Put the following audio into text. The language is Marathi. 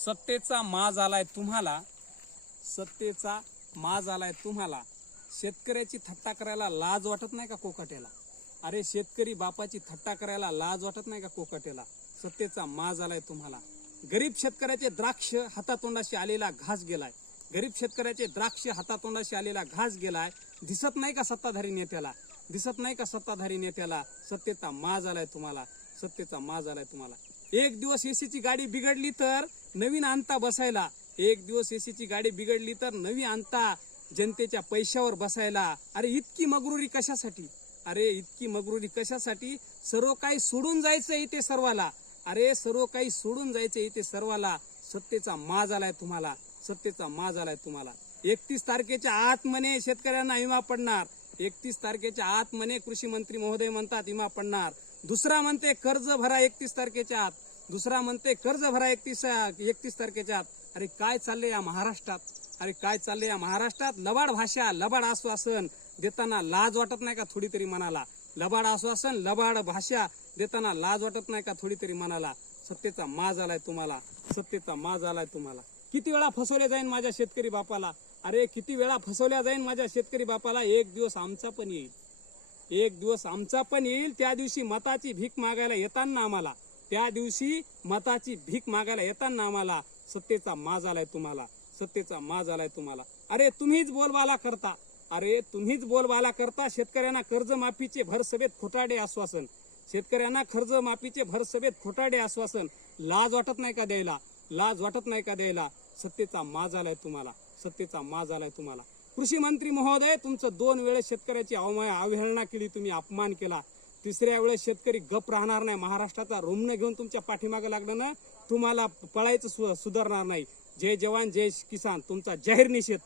सत्तेचा माज आलाय तुम्हाला, सत्तेचा माज आलाय तुम्हाला. शेतकऱ्याची थट्टा करायला लाज वाटत नाही का कोकाट्याला? अरे शेतकरी बापाची थट्टा करायला लाज वाटत नाही का कोकाट्याला? सत्तेचा माज आलाय तुम्हाला. गरीब शेतकऱ्याचे द्राक्ष हातातोंडाशी आलेला घास गेलाय. गरीब शेतकऱ्याचे द्राक्ष हातातोंडाशी आलेला घास गेलाय. दिसत नाही का सत्ताधारी नेत्याला? दिसत नाही का सत्ताधारी नेत्याला? सत्तेचा माज आलाय तुम्हाला. सत्तेचा माज आलाय तुम्हाला. एक दिवस एसीची गाडी बिघडली तर नवीन आणता बसायला. एक दिवस एसीची गाडी बिघडली तर नवी आणता जनतेच्या पैशावर बसायला. अरे इतकी मगरुरी कशासाठी? अरे इतकी मगरुरी कशासाठी? सर्व काही सोडून जायचं इथे सर्वाला. अरे सर्व काही सोडून जायचं इथे सर्वाला. सत्तेचा माज आलाय तुम्हाला. सत्तेचा माज आलाय तुम्हाला. 31 तारखेच्या आत म्हणे शेतकऱ्यांना विमा पडणार. 31 तारखेच्या आत म्हणे कृषी मंत्री महोदय म्हणतात विमा पडणार. दुसरा म्हणते कर्ज भरा 31 तारखेच्या आत. दुसरा म्हणते कर्ज भरा 31 तारखेच्या आत. अरे काय चाललंय या महाराष्ट्रात? अरे काय चाललंय या महाराष्ट्रात? लबाड भाषा, लबाड आश्वासन देताना लाज वाटत नाही का थोडी तरी मनाला? लबाड आश्वासन, लबाड भाषा देताना लाज वाटत नाही का थोडी तरी मनाला? सत्तेचा माज आलाय तुम्हाला. सत्तेचा माज आलाय तुम्हाला. किती वेळा फसवले जाईन माझ्या शेतकरी बापाला? अरे किती वेळा फसवल्या जाईन माझ्या शेतकरी बापाला? एक दिवस आमचा पण येईल. एक दिवस आमचा पण येईल. त्या दिवशी मताची भीक मागायला येताना आम्हाला, त्या दिवशी मताची भीक मागायला येताना आम्हाला सत्तेचा माज आलाय तुम्हाला. सत्तेचा माज आलाय तुम्हाला. अरे तुम्हीच बोलबाला करता. अरे तुम्हीच बोलबाला करता. शेतकऱ्यांना कर्जमाफीचे भरसभेत खोटाडे आश्वासन. शेतकऱ्यांना कर्जमाफीचे भरसभेत खोटाडे आश्वासन. लाज वाटत नाही का द्यायला? लाज वाटत नाही का द्यायला? सत्तेचा माज आलाय तुम्हाला. सत्तेचा माज आलाय तुम्हाला. कृषी मंत्री महोदय, तुमचं 2 वेळेस शेतकऱ्याची अवहेलना केली, तुम्ही अपमान केला. तिसऱ्या वेळेस शेतकरी गप राहणार नाही. महाराष्ट्राचा रोमनं घेऊन तुमच्या पाठीमागे लागलं ना, तुम्हाला पळायचं सुधारणार नाही. जय जवान जय किसान तुमचा जाहीर निषेध.